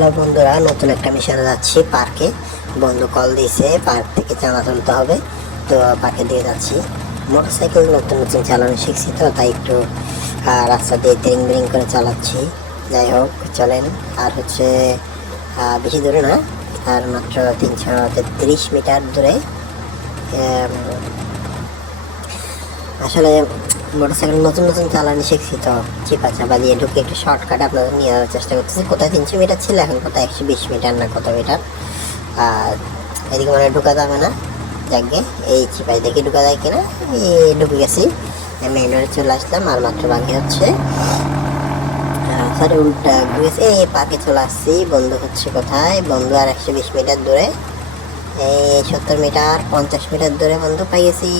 Hello বন্ধুরা, নতুন একটা মিশনে যাচ্ছি পার্কে। বন্ধু কল দিয়েছে, পার্ক থেকে চাঁদা তুলতে হবে, তো পার্কে দিয়ে যাচ্ছি। মোটরসাইকেল নতুন নতুন চালানো শিখছি, তো তাই একটু রাস্তা দিয়ে তিরিং বিরিং করে চালাচ্ছি। যাই হোক চলেন। আর হচ্ছে বেশি দূরে না, আর মাত্র 333 মিটার দূরে। আসলে মোটরসাইকেল নতুন নতুন চালানো শিখছি, তো চিপা চাপা দিয়ে ঢুকে একটু শর্টকাট আপনাদের নিয়ে যাওয়ার চেষ্টা করতেছি। কোথায় 300 মিটার ছিল, এখন কোথায় 120 মিটার না কত মিটার। আর এদিকে মানে ঢুকা যাবে না, যাকে এই চিপাই দেখে ঢুকা যায় কিনা। এই ঢুকে গেছি, মেইন রোডে চলে আসলাম। আর মাত্র বাকি হচ্ছে সরি উল্টা ঘুরেছি, এই পার্কে চলে আসছি। বন্ধু হচ্ছে কোথায়, বন্ধু আর 120 মিটার দূরে, এই 70 মিটার 50 মিটার দূরে বন্ধু পাই গেছি।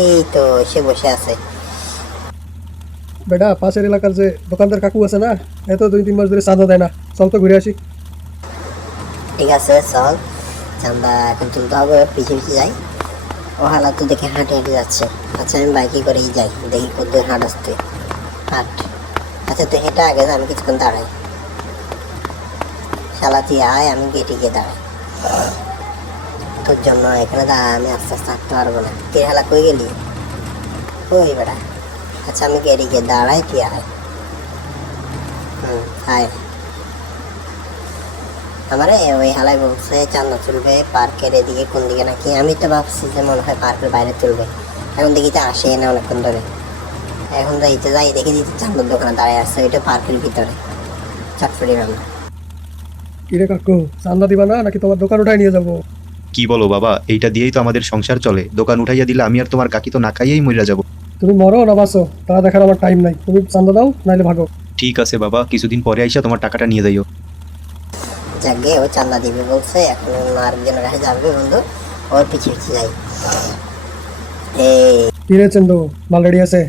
এই তো সে বসে আছে। বেটা, পাশের এলাকার যে দোকানদার কাকু আছে না, এত 2-3 মাস ধরে চাঁদা দেয় না, চল তো ঘুরে আসি। ঠিক আছে চল, চাঁদা এখন তুলতে হবে, পিছিয়ে পিছিয়ে যাই। ও হালা তো দেখে হাঁটে হেঁটে যাচ্ছে। আচ্ছা আমি বাইকে করেই যাই, দেখি কদ্দূর হাঁট আসতে। হাঁট। আচ্ছা তো হেঁটে আগে যা, আমি কিছুক্ষণ দাঁড়াই। শালা তুই আয়, আমি গেটে গিয়ে দাঁড়াই। তোর জন্য এখানে দাঁড়া, আমি আস্তে আস্তে হাঁটতে পারবো না। তুই হালা কই গেলি? ওই বেড়া। আচ্ছা আমি গেটে গিয়ে দাঁড়াই, তুই আয়। আয়। আমারে ওই হালাই বলছে চাঁদা তুলবে পার্কের এদিকে কোন দিকে নাকি। আমি তো ভাবছি যে মনে হয় পার্কের বাইরে তুলবে। এখন দেখি তো আসে না অনেকক্ষণ ধরে। এখন যাইতে যাই দেখি দিতে চাঁদার দোকানে দাঁড়ায় আসছে, ওইটা পার্কের ভিতরে। চটফটি রান্না। কিরে কাকু, চাঁদা দিবা না নাকি তোমার দোকান উঠাই নিয়ে যাবো? কি বলো বাবা, এইটা দিয়েই তো আমাদের সংসার চলে। দোকান উঠাইয়া দিলে আমি আর তোমার কাকি তো না খাইয়েই মরিয়া যাব। তুমি মরো না বাঁচো তা দেখার আমার টাইম নাই। তুমি চাঁদা দাও, নাইলে ভাগো। ঠিক আছে বাবা, কিছুদিন পরে আইসা তোমার টাকাটা নিয়ে যাইও। যাকে ও চাঁদা দিবে বলছে, এখন আরেকজনের কাছে যাবে বন্ধু, ওর পিছিয়ে পিছিয়ে যাই। এই কিরে চন্দু, মাল রেডি আছে?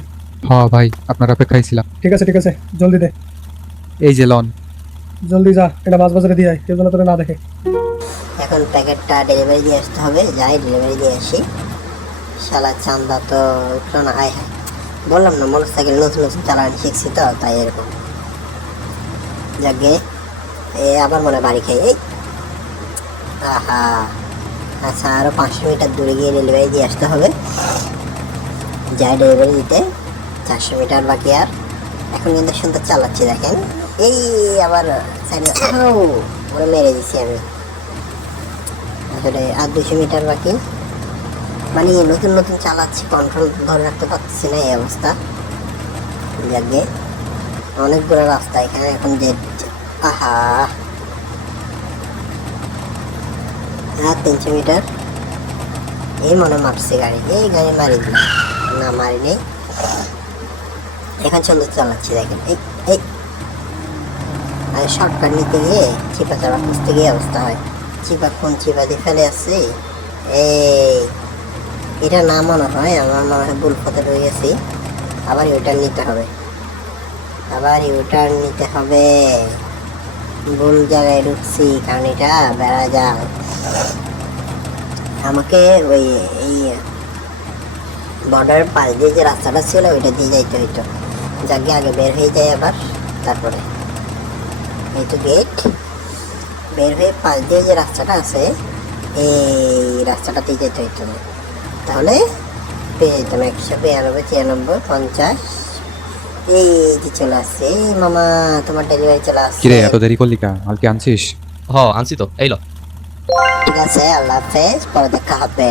হ্যাঁ ভাই, আপনার অপেক্ষায় ছিলাম। ঠিক আছে ঠিক আছে, জলদি দে। এই যে লন। জলদি যা, এটা মাছ বাজারে দিয়ে আয়, কেউ যেন তোরা না দেখে। এখন প্যাকেটটা ডেলিভারি দিয়ে আসতে হবে, যাই ডেলিভারি দিয়ে আসি। শালা চাঁদা তো উঠলো না। আয় হ্যাঁ, বললাম না মোটরসাইকেল নতুন নতুন চালানো শিখছি, তো তাই এরকম। যাকে এ আবার মনে বাড়ি খাই। এই আহা। আচ্ছা আরো 500 মিটার দূরে গিয়ে ডেলিভারি দিয়ে আসতে হবে। যাই ডেলিভারি দিতে 400 মিটার বাকি। আর এখন কিন্তু সুন্দর চালাচ্ছি দেখেন। এই আবার ওরা মেরে দিচ্ছি আমি। আসলে আর 200 মিটার বাকি। মানে নতুন নতুন চালাচ্ছি, কন্ট্রোল ধরে রাখতে পারতেছি না, এই অবস্থা। যাকে অনেকগুলো রাস্তা এখানে এখন যে। আহা। হ্যাঁ 300 মিটার। এই মনে মারছে গাড়ি, এই গাড়ি মারি দিল না, মারিনি। এখন সুন্দর চালাচ্ছি দেখেন। এই এই আর শর্টকাট নিতে গিয়ে চিপা চাপা খুঁজতে গিয়ে অবস্থা হয়। চিপা কোন চিপা দিয়ে ফেলে আসছি। এই এটা না মনে হয়, আমার মনে হয় ভুল পথে রয়ে গেছি। আবার ইউটার্ন নিতে হবে, আবার ইউটার্ন নিতে হবে। ভুল জায়গায় ঢুকছি, কারণ এটা বেড়া যাও। আমাকে ওই এই বর্ডার পাশ দিয়ে যে রাস্তাটা ছিল ওইটা দিয়ে যাইতে হইতো। যাকে আগে বের হয়ে যায়, আবার তারপরে এই তো গেট। বের হয়ে পাশ দিয়ে যে রাস্তাটা আছে, এই রাস্তাটাতেই যেতে হইতো, তাহলে পেয়ে যেতাম 192, 93, 50। এই যে চলে আসছে। এই মামা তোমার ডেলিভারি চলে আসছে। কিরে, এত দেরি করলি কা? মাল কি আনছিস? হ আনছি তো, এই ল। ঠিক আছে, আল্লাহ হাফেজ, পরে দেখা হবে।